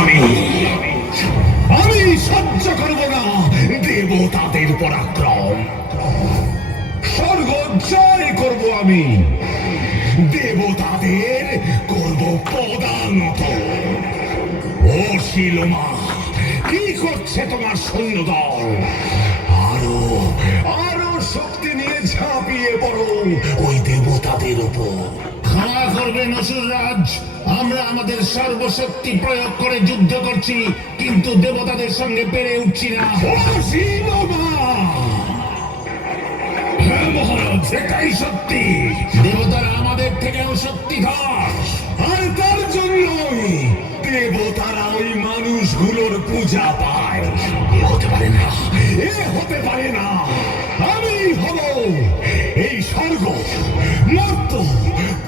আমি আমি সহ্য করব না দেবতাদের পরাক্রম। স্বর্গ জয় করব আমি, দেবতাদের করব পদানত। ও শিলমা, কি করছে তোমার সৈন্যদল? আরো আরো শক্তি নিয়ে ঝাঁপিয়ে পড়ো ওই দেবতাদের উপর। ক্ষমা করবেন অসুররাজ, আমরা আমাদের সর্বশক্তি প্রয়োগ করে যুদ্ধ করছি, কিন্তু দেবতাদের সঙ্গে পেরে উঠছি না। ও শিলমা! হ্যাঁ মহারাজ, এটাই সত্যি। দেবতারা আমাদের থেকেও শক্তিধর। আর তার জন্যই দেবতারা ওই মানুষগুলোর পূজা পায়। এ হতে পারে না, এ হতে পারে না। আমি হব এই স্বর্গ, মর্ত,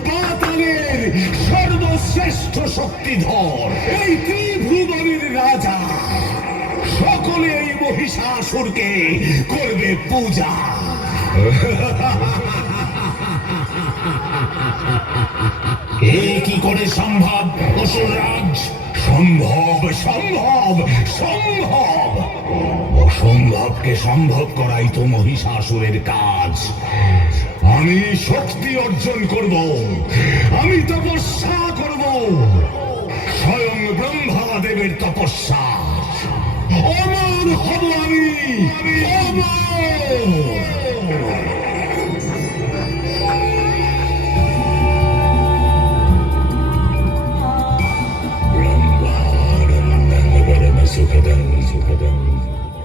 পাতালের সর্বশ্রেষ্ঠ শক্তিধর, এই ত্রিভুবনের রাজা। সকলে এই মহিষাসুরকে করবে পূজা। এ কি করে সম্ভব অসুররাজ? সম্ভব, সম্ভব, সম্ভব। অসম্ভবকে সম্ভব করাই তো মহিষাসুরের কাজ। আমি শক্তি অর্জন করব, আমি তপস্যা করব, স্বয়ং ব্রহ্মাদেবের তপস্যা। অমর হব আমি, অমর। सुखदं सुखदं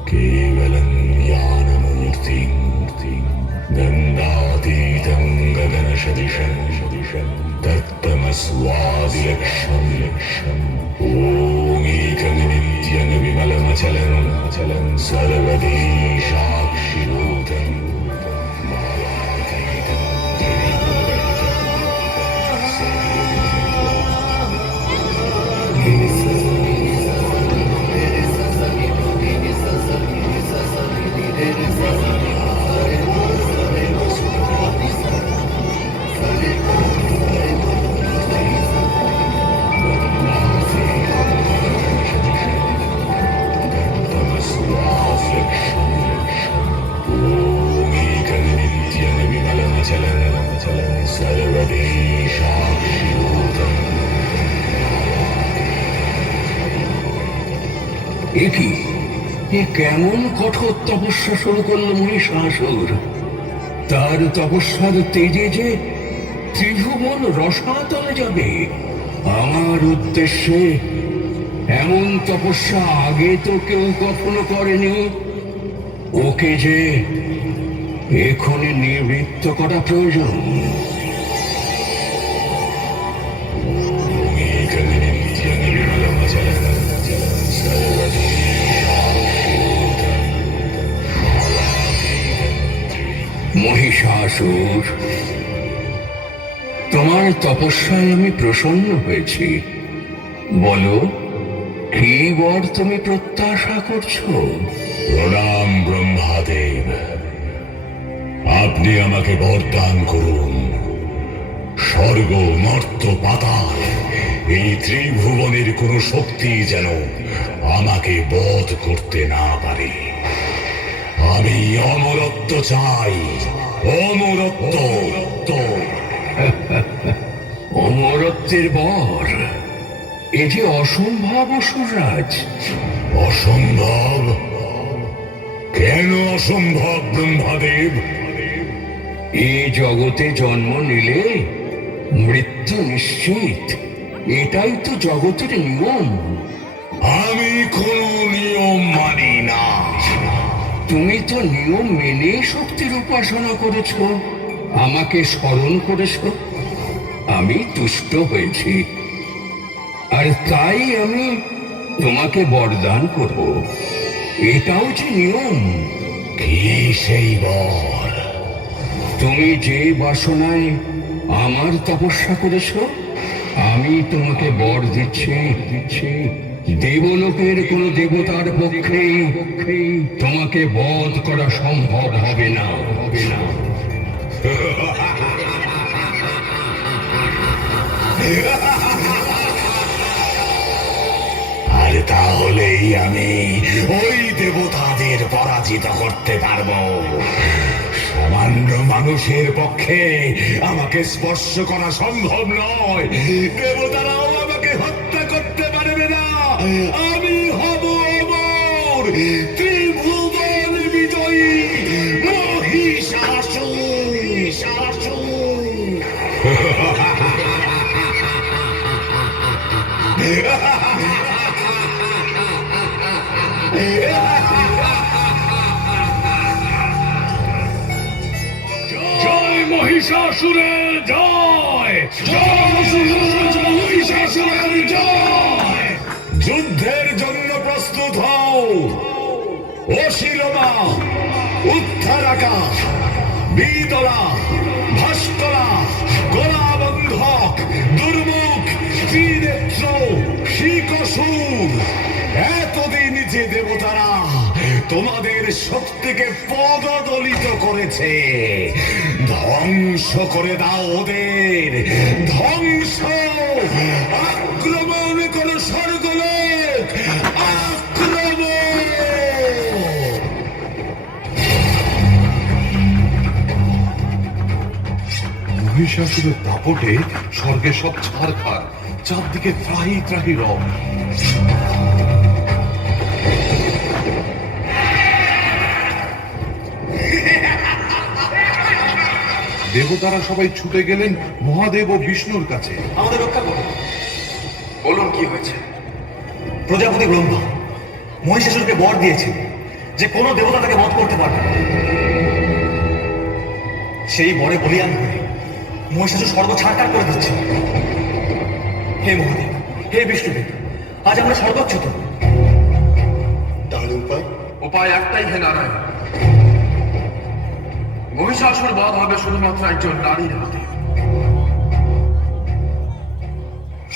केवलं ज्ञानमूर्तिं गङ्गातीतं गगनसदृशं तत्तमस्वादिलक्षं ॐ एकं नित्यं विमलमचलं सर्वदी साक्षिभूतं কেমন কঠোর তপস্যা শুরু করল মহিষাসুর। তার তপস্যার তেজে যে ত্রিভুবন রসাতলে যাবে। আমার উদ্দেশ্যে এমন তপস্যা আগে তো কেউ কখনো করেনি। ওকে যে এখনই নিবৃত্ত করা প্রয়োজন। মহিষাসুর, তোমার তপস্যায় আমি প্রসন্ন হয়েছি। বলো, কি বর তুমি প্রত্যাশা করছো? প্রণাম ব্রহ্মাদেব, আপনি আমাকে বরদান করুন। স্বর্গ, মর্ত, পাতাল, এই ত্রিভুবনের কোন শক্তি যেন আমাকে বধ করতে না পারে। আমি অমরত্ব চাই, অমরত্ব। অমরত্বের বর, এ যে অসম্ভব অসুররাজ। অসম্ভব? কেন অসম্ভব ব্রহ্মাদেব? এই জগতে জন্ম নিলে মৃত্যু নিশ্চিত, এটাই তো জগতের নিয়ম। আমি কোনো নিয়ম মানি না। তুমি তো নিয়ম মেনে শক্তির উপাসনা করেছ, আমাকে স্মরণ করেছ। আমি তুষ্ট হয়েছি, আর তাই আমি তোমাকে বরদান করব। এটাও যে নিয়ম। কি সেই বর? তুমি যে বাসনায় আমার তপস্যা করেছ, আমি তোমাকে বর দিচ্ছি। দেবলোকের কোন দেবতার পক্ষে তোমাকে বধ করা সম্ভব হবে না। তাহলেই আমি ওই দেবতাদের পরাজিত করতে পারবো। সামান্য মানুষের পক্ষে আমাকে স্পর্শ করা সম্ভব নয়, দেবতারাও আমাকে হত্যা করতে পারবে না। আমি হব অমর, ত্রিভুবন বিজয়ী মহিষাসুর। জয় মহিষাসুরের জয়, মহিষাসুরের জয়। যুদ্ধের জন্য প্রস্তুত হও। অশিলমা, উত্তরাকা, বিতলা, ভাস্করা, গোলাবন্ধক, দুর্মুখ, ত্রিনেত্র, শিকসুর। এতদিন যে দেবতারা তোমাদের শক্তিকে পদদলিত করেছে, ধ্বংস করে দাও ওদের, ধ্বংস। আক্রমণ করো স্বর্গলোক, আক্রমণ। মহিষাসুরের দাপটে স্বর্গে সব ছারখার, চারদিকে ত্রাহি ত্রাহি রব। দেবতারা সবাই ছুটে গেলেন মহাদেব ও বিষ্ণুর কাছে। আমাদের রক্ষা করুন। বলুন কি হয়েছে? প্রজাপতি ব্রহ্মা মহিষাসুরকে বর দিয়েছে যে কোনো দেবতা তাকে বধ করতে পারবে না। সেই বরে বলিয়ান হয়ে মহিষাসুর স্বর্গ ছাড়কার করে দিচ্ছে। হে মহাদেব, হে বিষ্ণুদেব, আজ আমরা স্বর্গচ্যুত। তাহলে উপায়? উপায় একটাই হে নারায়ণ, মহিষাসুর বধ হবে শুধুমাত্র একজন নারীর হাতে।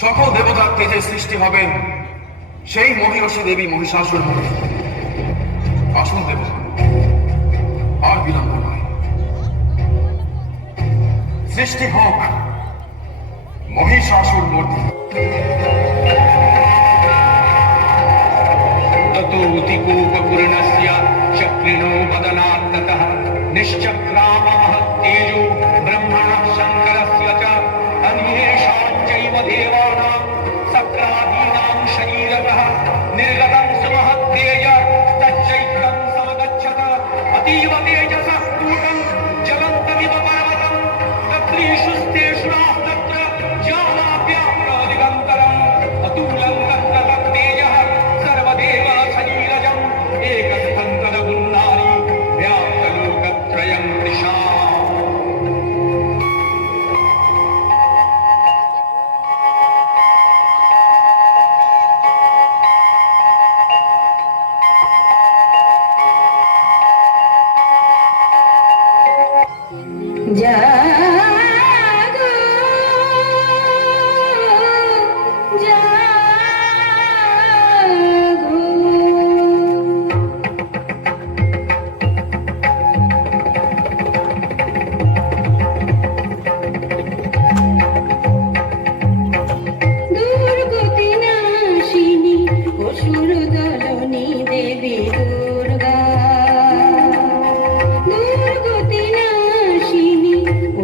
সকল দেবতার তেজে সৃষ্টি হবেন সেই মহিষী দেবী মহিষাসুর মূর্তি। আসুন দেবতা, আর বিলম্ব নয়, সৃষ্টি হোক মহিষাসুর মূর্তি। ततोऽतिकोपपूर्णस्य चक्रिणो वदनात्ततः निश्चक्रामः तेजो ब्रह्मणः शङ्करस्य च अन्येषां चैव देवानां सक्रादीनां शरीरतः निर्गतं सुमहत्तेज तच्चैत्रं समगच्छत अतीव तेजसः स्फुटं ज्वलन्तमिव पर्वतं तत्रेषु स्तेषु तत्र ज्वालाव्याप्त दिगन्तरम् अतुलं तत्र तत्तेजः सर्वदेव शरीरजम् एकस्थं तदगुन्नानि व्याप्तलोकत्रयं दिशा। জাগো জাগো দুর্গতি নাশিনী অসুর দলনী দেবী দুর্গা। দুর্গতি নাশিনী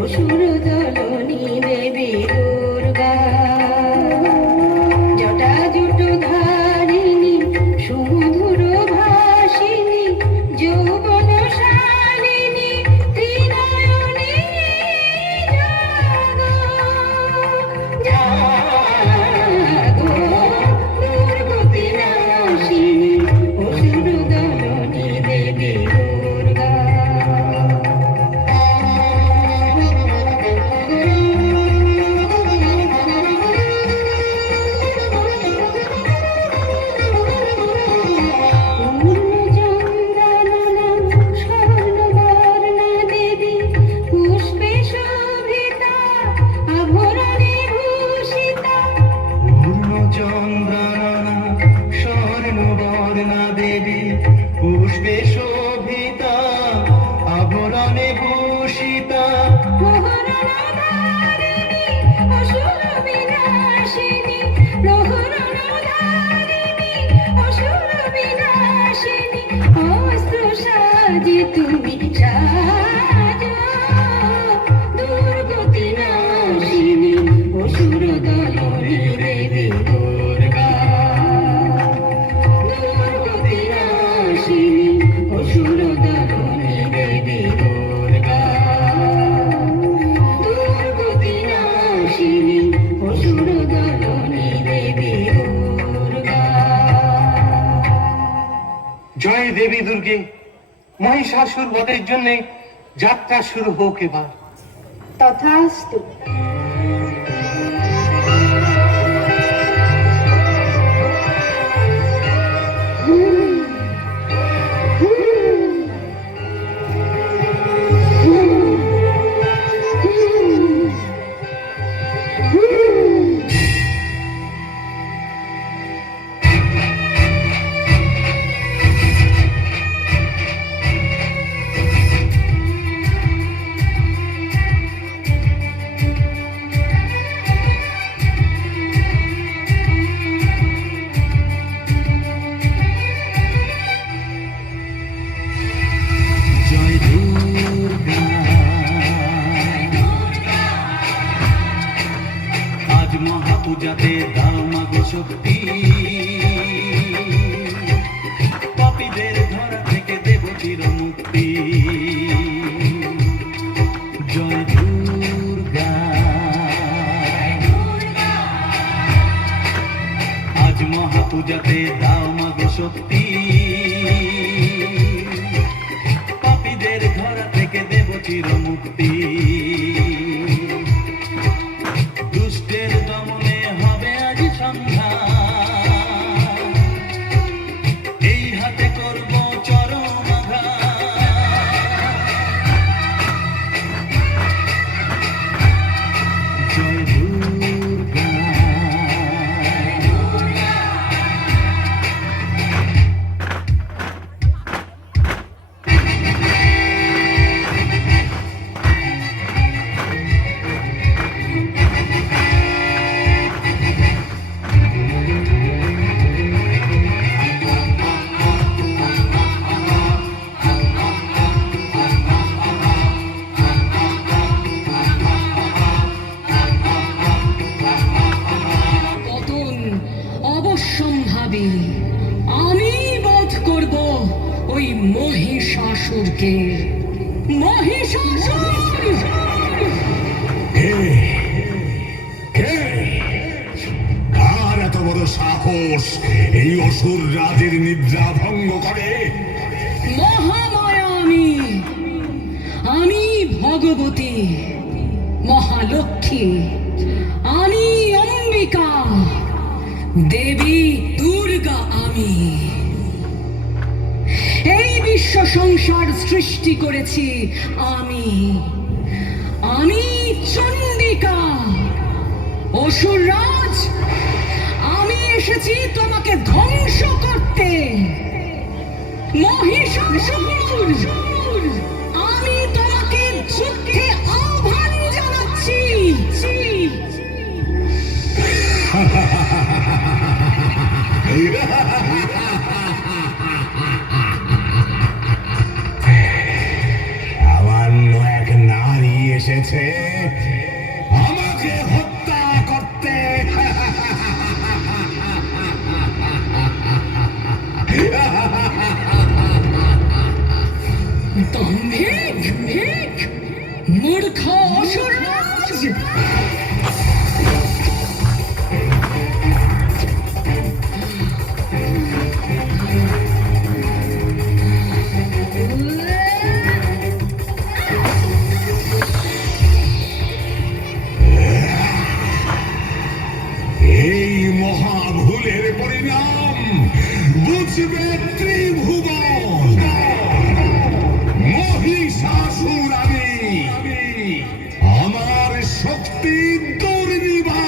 অসুর দলনী দেবী দুর্গা। জটাজুট ধারিণী সুমধুর ভাসিনী যৌবন শালিনী ত্রিনয়নী জাগো জাগো। দুর্গতি নাশিনী অসুর দলনী দেবী দুর্গা। স্বর্ণবর্ণা দেবী পুষ্পে শোভিতা আভরণে ভূষিতা। পূর্ণচন্দ্রাননা স্বর্ণবর্ণা দেবী পুষ্পে শোভিতা আভরণে ভূষিতা। মোহরণধারিণী অসুর বিনাশিনী প্রহরণধারিণী তুমি সাজো দুর্গতি নাশিনী অসুর দমনী দেবী দুর্গা দুর্গতি নাশিনী অসুর দমনী দেবী দুর্গা দুর্গতি নাশিনী অসুর দমনী দেবী দুর্গা। জয় দেবী দুর্গে, মহিষাসুর বধের জন্য যাত্রা শুরু হোক এবার। তথাস্তু। জয় দুর্গা, আজ মহাপূজাতে দাও মাগো শক্তি, পাপীদের ধরা থেকে দেব চির মুক্তি। জয় দুর্গা, আজ মহাপূজাতে দাও মাগো শক্তি, পাপীদের ধরা থেকে দেব চির মুক্তি। দুষ্টের দমনে হবে আজ সংহার, এই হাতে করব চরম আঘাত। জয় দুর্গা, পতন অবশ্যম্ভাবী, আমি বধ করব ওই মহিষাসুরকে। মহিষাসুর! কে কে কার এত বড় সাহস এই অসুর রাজের নিদ্রা ভঙ্গ করে? মহামায়া আমি, আমি ভগবতী মহালক্ষ্মী, আমি অম্বিকা দেবী দুর্গা। আমি এই বিশ্ব সংসার সৃষ্টি করেছি। আমি আমি চণ্ডিকা। অসুররাজ, আমি এসেছি তোমাকে ধ্বংস করতে। মহিষাসুর, আমি তোমাকে যুদ্ধে আহ্বান জানাচ্ছি। সামান্য এক নারী এসেছে আমাকে হত্যা করতে। দম্ভিক, মূর্খ অসুররাজ! এই মহাভুলের পরিণাম বুঝবে ত্রিভুবন। মহিষাসুর আমি, আমার শক্তি দুর্নিবার।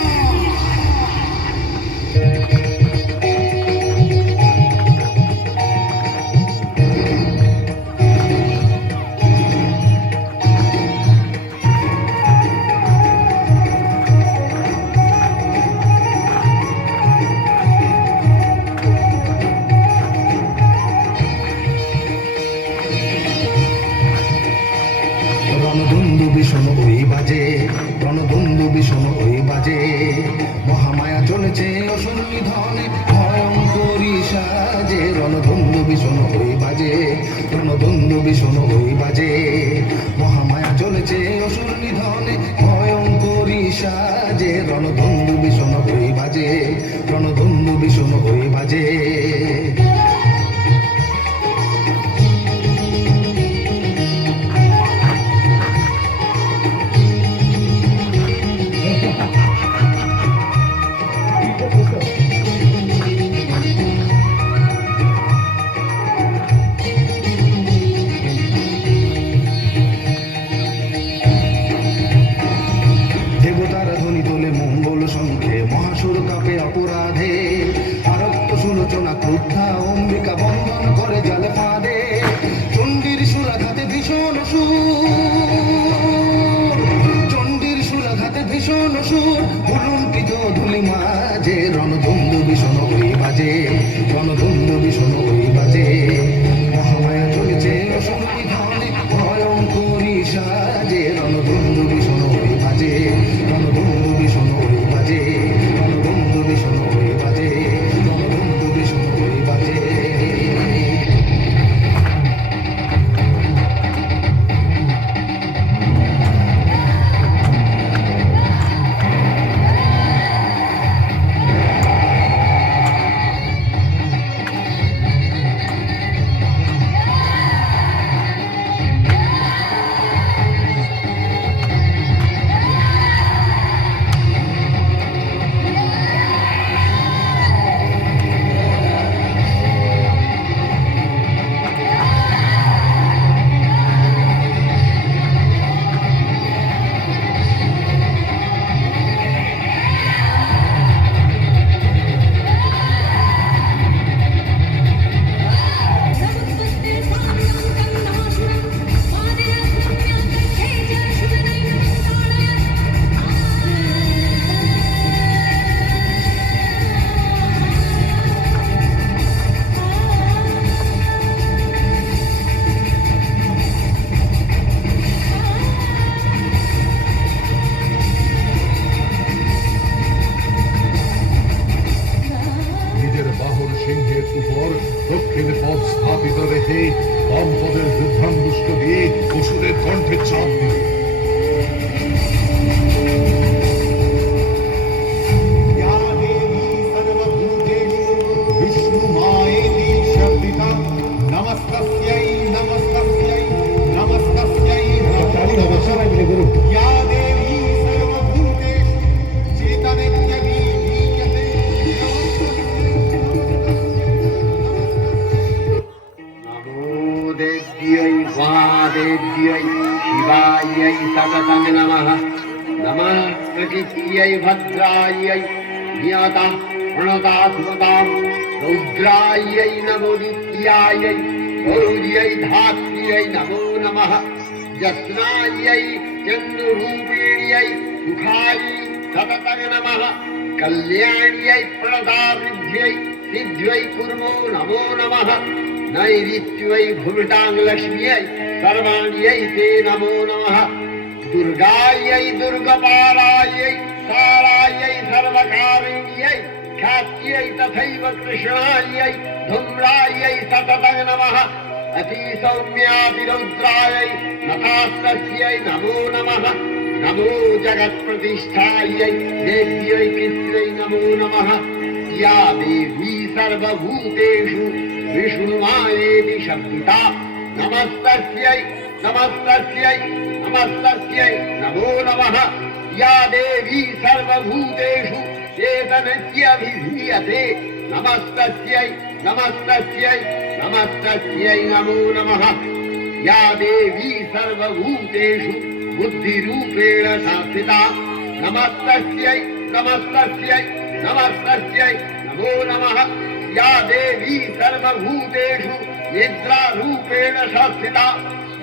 সাজে রণধন্দু ভীষণ হই বাজে, রণধন্দু ভীষণ হই বাজে। মহামায়া চলেছে অসুর নিধনে ভয়ঙ্করী সাজে রণধন্দু ভীষণ হই বাজে, রণধন্দু ভীষণ হই বাজে। দেবতারা ধ্বনি তোলে মঙ্গল শঙ্খে, মহাসুর কাপে অপরাধে। আরক্ত সুলোচনা ক্রুদ্ধা অম্বিকা বন্ধন করে জালে ফাঁদে। চণ্ডীর সুরাঘাতে ভীষণ সুর, চণ্ডীর সুরাঘাতে ভীষণ সুর। উলুণ্ঠিত ধুলি মাঝে রণধন্দু ভীষণ হই বাজে, রণধন্দু ভীষণ হই বাজে। মহামায়া চলেছে অসুর নিধনে ভয়ঙ্করী সাজে রণধন্দু ভীষণ হই বাজে, রণধন্দু ভীষণ হই বাজে, রণধন্দু ভীষণ হই বাজে, রণধন্দু ভীষণ হই বাজে। নিজের বাহন সিংহের উপর দক্ষিণ পথ স্থাপিত রেখে বাম পদের যুদ্ধাঙ্গুষ্ঠ দিয়ে অসুরের কণ্ঠে চাপ দিল। विष्णु मायेति शब्दिता नमस्तस्यै नमस्तस्यै नमस्तस्यै या देवी सर्वभूतेषु चेतनेत्यभिधीयते नमो देव्यै महादेव्यै शिवायै सततं नमः। नमः प्रकृत्यै भद्रायै नियता प्रणता सुतां रौद्रायै नमोदित्यायै गौर्यै धात्र्यै नमो नमः। जस्नायै चन्द्ररूपिण्यै सुखायै सततं नमः। कल्याण्यै प्रणतावृद्ध्यै सिद्ध्यै कुर्मो नमो नमः। नैऋत्यै भुविटाङ्गलक्ष्म्यै सर्वाण्यै ते नमो नमः। दुर्गायै दुर्गपालायै सारायै सर्वकारिण्यै ख्यात्यै तथैव कृष्णायै धूम्रायै सततं नमः। अतिसौम्यातिरौद्रायै नतास्तस्यै नमो नमः। नमो जगत्प्रतिष्ठायै देव्यै कृत्यै नमो नमः। या देवी सर्वभूतेषु विष्णुमायेति शब्दिता नमस्तस्यै नमस्तस्यै नमस्तस्यै नमो नमः। या देवी सर्वभूतेषु चेतनत्यभिधीयते नमस्तस्यै नमस्तस्यै नमस्तस्यै नमो नमः। या देवी सर्वभूतेषु बुद्धिरूपेण संस्थिता नमस्तस्यै नमस्तस्यै नमस्तस्यै नमो नमः। या देवी सर्वभूतेषु निद्रारूपेण संस्थिता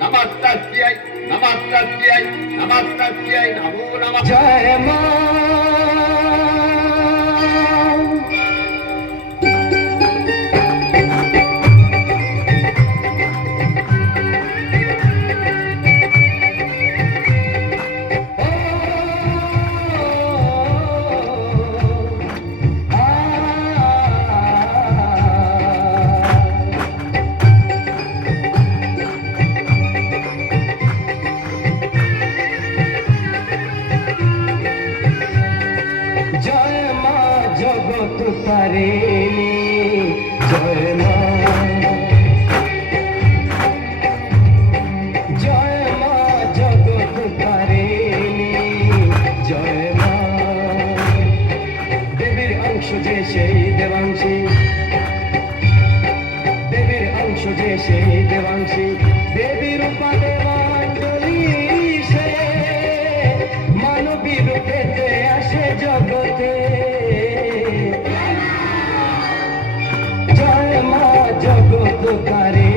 नमस्तस्यै नमस्तस्यै नमस्तस्यै नमो नमः। जय मां সেই দেবাংশী দেবী রূপা দেবাঞ্জলি সে মানবী রূপেতে আসে জগতে জয় মা জগৎকারী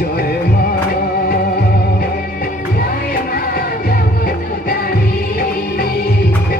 জয় মা জয় মা জগৎকারী জয় মা